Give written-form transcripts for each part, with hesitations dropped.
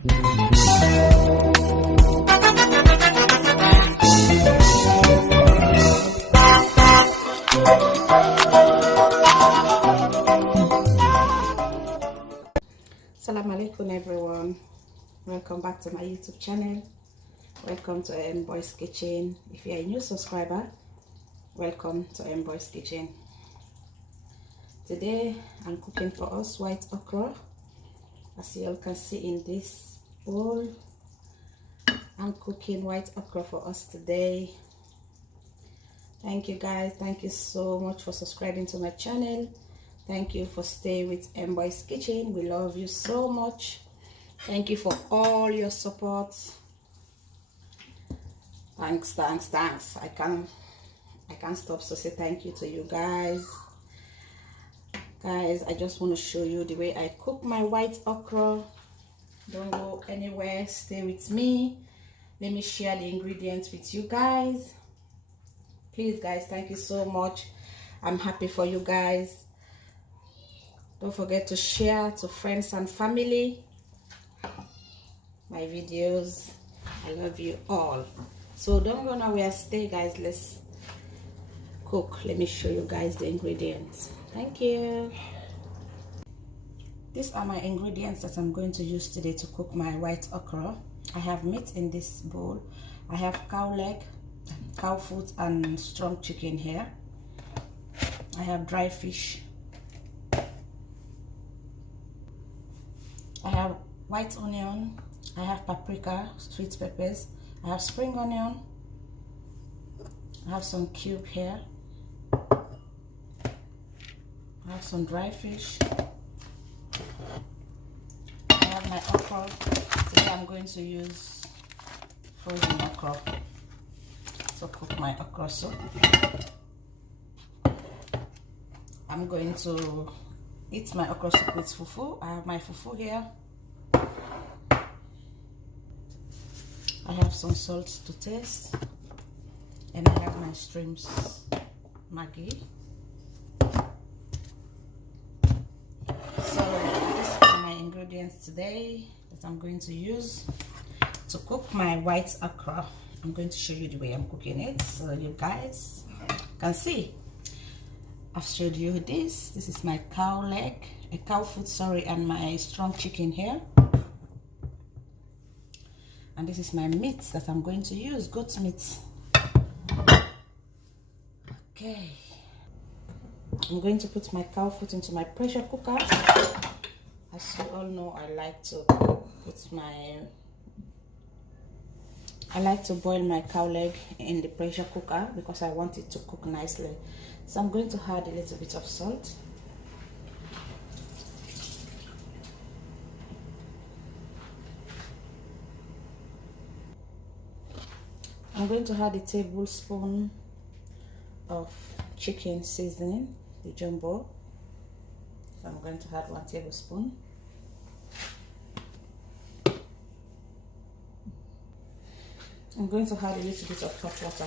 Assalamu alaikum everyone, welcome back to my YouTube channel. Welcome to Boy's Kitchen. If you are a new subscriber, welcome to Boy's Kitchen. Today I'm cooking for us white okra. As you all can see in this bowl, I'm cooking white okra for us today. Thank you guys, thank you so much for subscribing to my channel. Thank you for staying with Boy's Kitchen. We love you so much. Thank you for all your support. Thanks. I can't stop to say thank you to you guys. Guys, I just want to show you the way I cook my white okra. Don't go anywhere, stay with me. Let me share the ingredients with you guys. Please guys, thank you so much. I'm happy for you guys. Don't forget to share to friends and family my videos. I love you all. So don't go nowhere, stay guys, let's cook. Let me show you guys the ingredients. Thank you. These are my ingredients that I'm going to use today to cook my white okra. I have meat in this bowl. I have cow leg, cow foot and strong chicken here. I have dry fish. I have white onion, I have paprika, sweet peppers, I have spring onion, I have some cube here, I have some dry fish, I have my okra. Today I'm going to use frozen okra to cook my okra soup. I'm going to eat my okra soup with fufu. I have my fufu here. I have some salt to taste, and I have my streams Maggi. So these are my ingredients today that I'm going to use to cook my white okra. I'm going to show you the way I'm cooking it so you guys can see. I've showed you this. This is my cow leg, a cow foot, sorry, and my strong chicken here. And this is my meat that I'm going to use, goat meat. Okay. I'm going to put my cow foot into my pressure cooker. As you all know, I like to boil my cow leg in the pressure cooker because I want it to cook nicely. So I'm going to add a little bit of salt. I'm going to add a tablespoon of chicken seasoning, the jumbo. So I'm going to add 1 tablespoon. I'm going to add a little bit of hot water.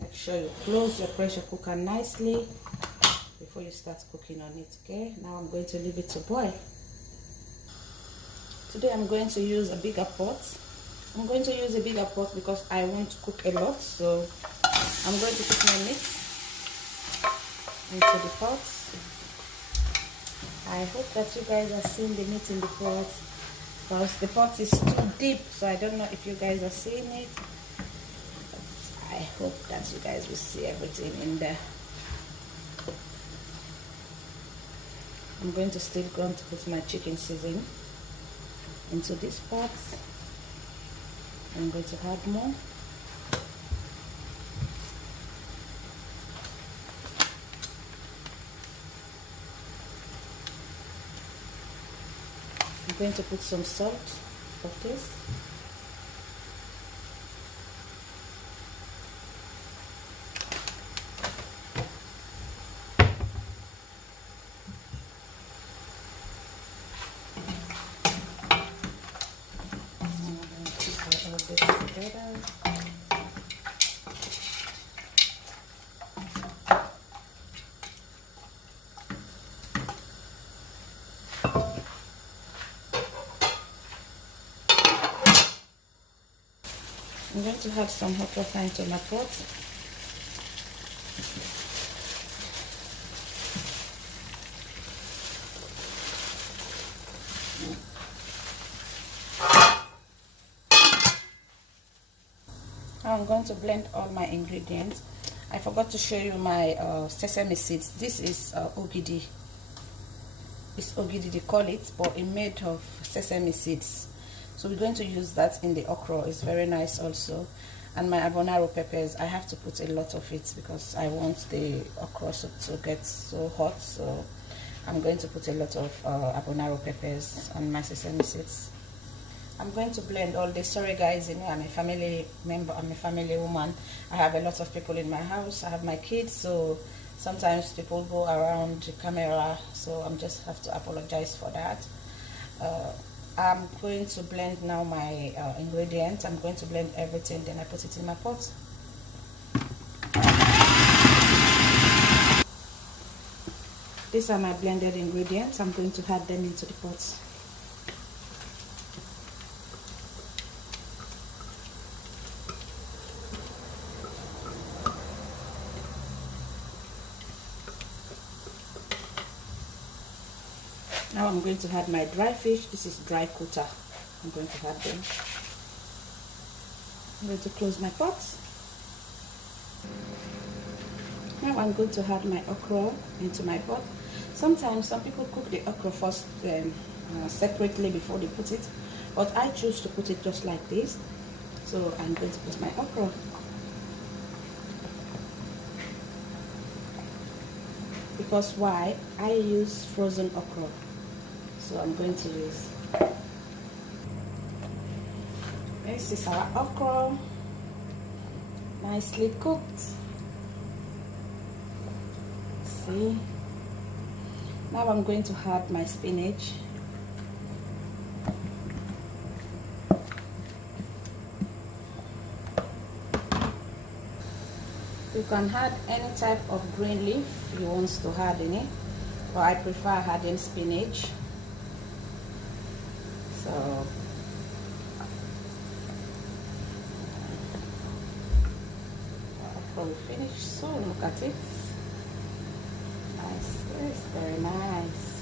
Make sure you close your pressure cooker nicely before you start cooking on it. Okay, now I'm going to leave it to boil. Today I'm going to use a bigger pot. I'm going to use a bigger pot because I want to cook a lot, so I'm going to put my meat into the pot. I hope that you guys are seeing the meat in the pot because the pot is too deep, so I don't know if you guys are seeing it. But I hope that you guys will see everything in there. I'm going to put my chicken seasoning into this pot. I'm going to add more. I'm going to put some salt for taste. I'm going to add some hot water into my pot. Now I'm going to blend all my ingredients. I forgot to show you my sesame seeds. This is ogidi. It's ogidi they call it, but it's made of sesame seeds. So we're going to use that in the okra. It's very nice also. And my herbernero peppers, I have to put a lot of it because I want the okra to get so hot. So I'm going to put a lot of herbernero peppers and my sesame seeds. I'm going to blend all this. Sorry guys, you know, I'm a family member, I'm a family woman. I have a lot of people in my house. I have my kids, so sometimes people go around the camera, so I'm just have to apologize for that. I'm going to blend now my ingredients. I'm going to blend everything, then I put it in my pot. These are my blended ingredients. I'm going to add them into the pot. Now I'm going to add my dry fish. This is dry quota. I'm going to add them. I'm going to close my pot. Now I'm going to add my okra into my pot. Sometimes some people cook the okra first separately before they put it, but I choose to put it just like this. So I'm going to put my okra. Because why? I use frozen okra. So I'm going to use. This is our okra, nicely cooked. See. Now I'm going to add my spinach. You can add any type of green leaf you want to add in it, but I prefer adding spinach. So we'll finish soon. Look at it. Nice. It's very nice.